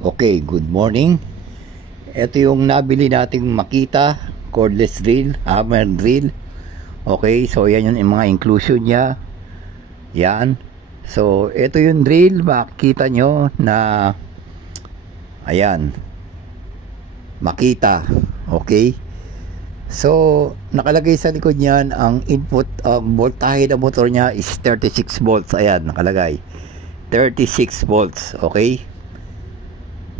Okay, good morning. Ito yung nabili nating Makita cordless drill, hammer drill. Okay, so yan yung mga inclusion niya. Yan. So, ito yung drill. Makikita nyo na ayan, Makita. Okay. So, nakalagay sa likod niyan ang input voltahe ng motor niya is 36 volts. Ayan, nakalagay 36 volts. Okay.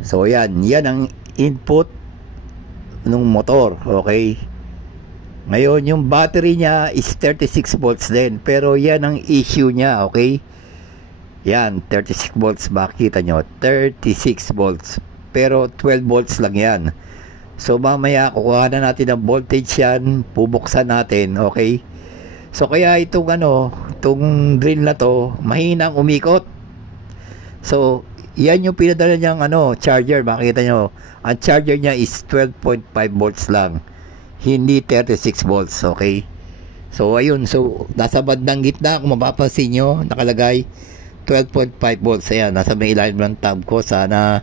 So yan ang input ng motor. Okay. Ngayon yung battery niya is 36 volts din, pero yan ang issue niya. Okay. Yan 36 volts, makita nyo 36 volts, pero 12 volts lang yan. So mamaya kukuha na natin ang voltage yan, bubuksan natin. Okay. So kaya itong itong drill na to mahinang umikot. So yan yung pinadala niyang charger. Makita nyo, ang charger niya is 12.5 volts lang, hindi 36 volts. Okay. So ayun, so nasa bandang gitna, kung mapapansin nyo, nakalagay 12.5 volts. Ayan, nasa may ilalim ng tab ko. Sana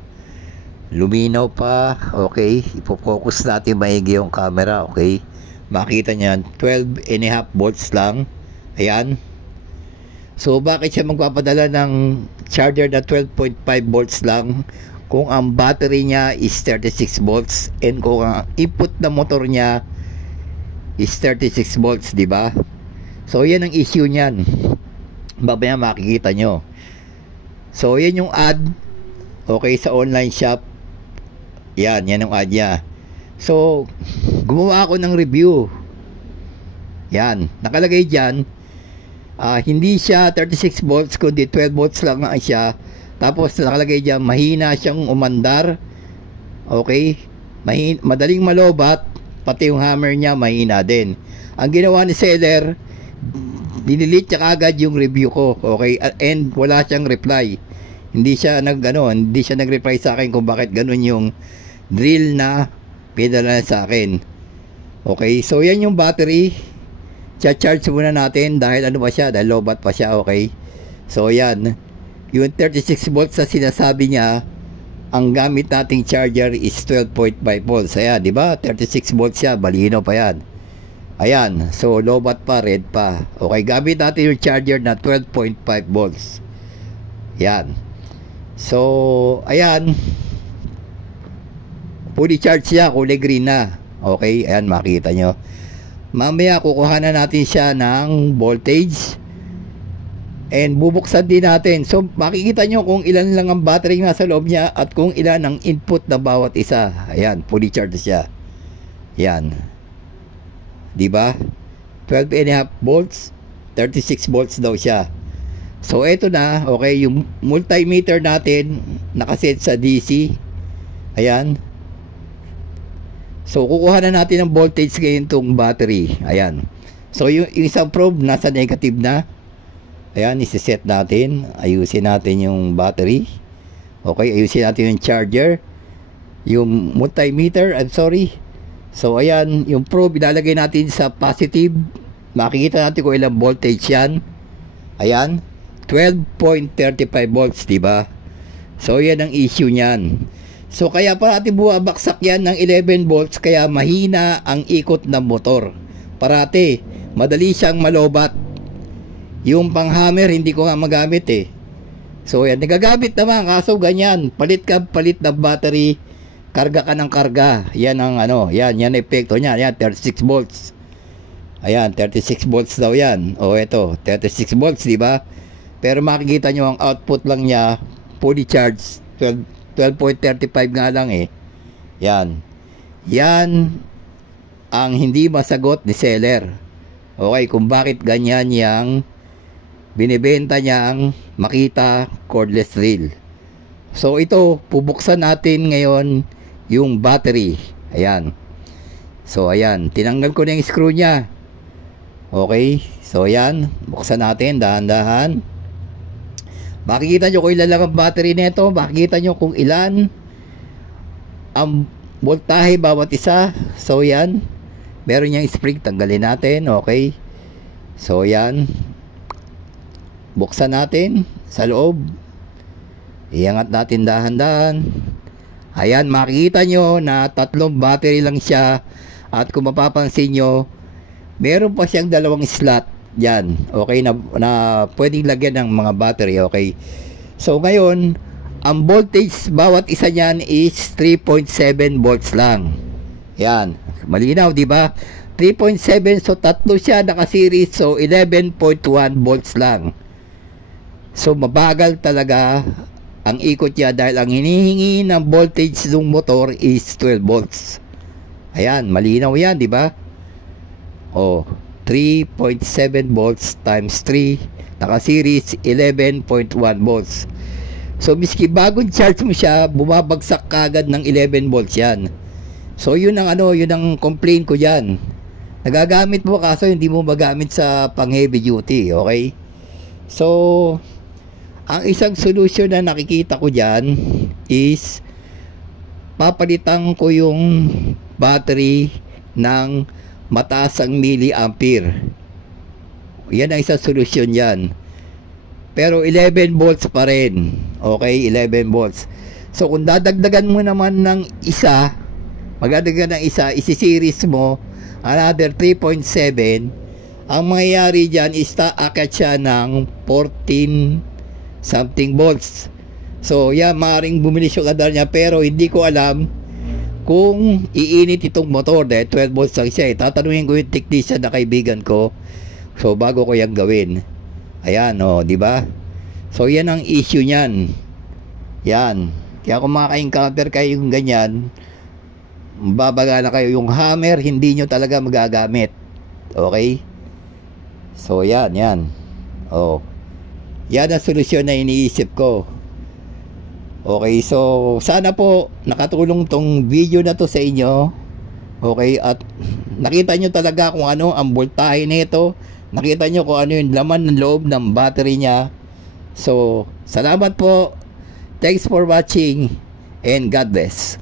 luminaw pa. Okay, ipofocus natin maigi yung camera. Okay, makita nyo 12.5 volts lang. Ayan. So bakit siya magpapadala ng charger na 12.5 volts lang kung ang battery niya is 36 volts and kung ang input na motor niya is 36 volts, di ba? So yan ang issue niyan. Babaya makikita nyo. So yan yung ad, okay, sa online shop. Yan yung ad niya. So gumawa ako ng review. Yan, nakalagay dyan, hindi siya 36 volts kundi 12 volts lang nga siya. Tapos nakalagay dyan, mahina siyang umandar. Okay, madaling malobat, pati yung hammer niya mahina din. Ang ginawa ni seller, dinilit niya agad yung review ko. Okay, and wala siyang reply. Hindi siya nag-reply sa akin kung bakit ganun yung drill na pinadala sa akin. Okay, so yan yung battery. Charge muna natin dahil dahil lobat pa siya. Okay, so yan yung 36 volts na sinasabi niya. Ang gamit nating charger is 12.5 volts. Ayan, di ba? 36 volts siya, balino pa yan. Ayan, so lobat pa, red pa. Okay, gamit natin yung charger na 12.5 volts. Yan. So ayan, fully charge siya, kulay green na. Okay, ayan, makita nyo. Mamaya kukuha na natin siya ng voltage and bubuksan din natin. So makikita nyo kung ilan lang ang battery nga sa loob niya at kung ilan ang input na bawat isa. Ayan, fully charged siya. Yan, diba? 12.5 volts, 36 volts daw siya. So eto na. Okay, yung multimeter natin nakaset sa DC. Ayan. So kukuha na natin ang voltage ngayon itong battery. Ayan. So yung isang probe nasa negative na. Ayan, isi-set natin. Ayusin natin yung battery. Okay, ayusin natin yung charger. Yung multimeter, I'm sorry. So ayan, yung probe ilalagay natin sa positive. Makikita natin kung ilang voltage yan. Ayan, 12.35 volts, diba? So yan ang issue niyan. So kaya parati buwabaksak yan ng 11 volts, kaya mahina ang ikot ng motor. Parati madali siyang malobat. Yung panghammer hindi ko nga magamit eh. So yan, nagagamit naman, kaso ganyan, palit ng battery, karga ka ng karga. Yan ang yan epekto niya. Yan 36 volts. Ayan, 36 volts daw yan. O eto, 36 volts, di ba? Pero makikita nyo ang output lang niya fully charged 12.35 nga lang eh. Yan. Yan ang hindi masagot ni seller. Okay, kung bakit ganyan yang binibenta niya ang Makita cordless drill. So ito, pubuksan natin ngayon yung battery. Ayan. So ayan, tinanggal ko na yung screw niya. Okay, so ayan, buksan natin dahan-dahan. Makikita nyo kung ilan lang ang battery nito. Makikita nyo kung ilan ang voltahe bawat isa. So yan, meron niyang spring, tanggalin natin. Okay, so yan, buksan natin sa loob, iangat natin dahan-dahan. Ayan, makikita nyo na 3 battery lang siya. At kung mapapansin nyo, meron pa siyang 2 slot. Yan, okay, na pwedeng lagyan ng mga battery, okay. So ngayon, ang voltage bawat isa niyan is 3.7 volts lang. Yan, malinaw, di ba? 3.7, so 3 siya naka-series, so 11.1 volts lang. So mabagal talaga ang ikot niya dahil ang hinihingi ng voltage ng motor is 12 volts. Ayan, malinaw yan, di ba? Oh, 3.7 volts times 3, naka-series 11.1 volts. So miski bagong charge mo siya, bumabagsak kagad ng 11 volts yan. So yun ang yun ang complaint ko diyan. Nagagamit mo kaso hindi mo magamit sa pang heavy duty, okay? So ang isang solution na nakikita ko diyan is papalitan ko yung battery ng mataas ang milliampere. Yan ang isang solution yan. Pero 11 volts pa rin. Okay, 11 volts. So kung dadagdagan mo naman ng isa, magdadagdagan ng isa, isi-series mo another 3.7, ang mangyayari dyan is aakyat siya ng 14 something volts. So yan, maaaring bumili yung kadar niya, pero hindi ko alam kung iinit itong motor dahil 12 volts lang siya. Tatanungin ko yung technician na kaibigan ko, so bago ko yan gawin. Ayan, di ba? So yan ang issue niyan. Yan, kaya kung makaka-encounter kayo yung ganyan, babaga na kayo. Yung hammer hindi nyo talaga magagamit, okay? So yan. Yan ang solusyon na iniisip ko. Okay, so sana po nakatulong tong video na to sa inyo. Okay, at nakita nyo talaga kung ano ang voltahe nito. Nakita nyo kung ano yung laman ng loob ng battery niya. So salamat po. Thanks for watching and God bless.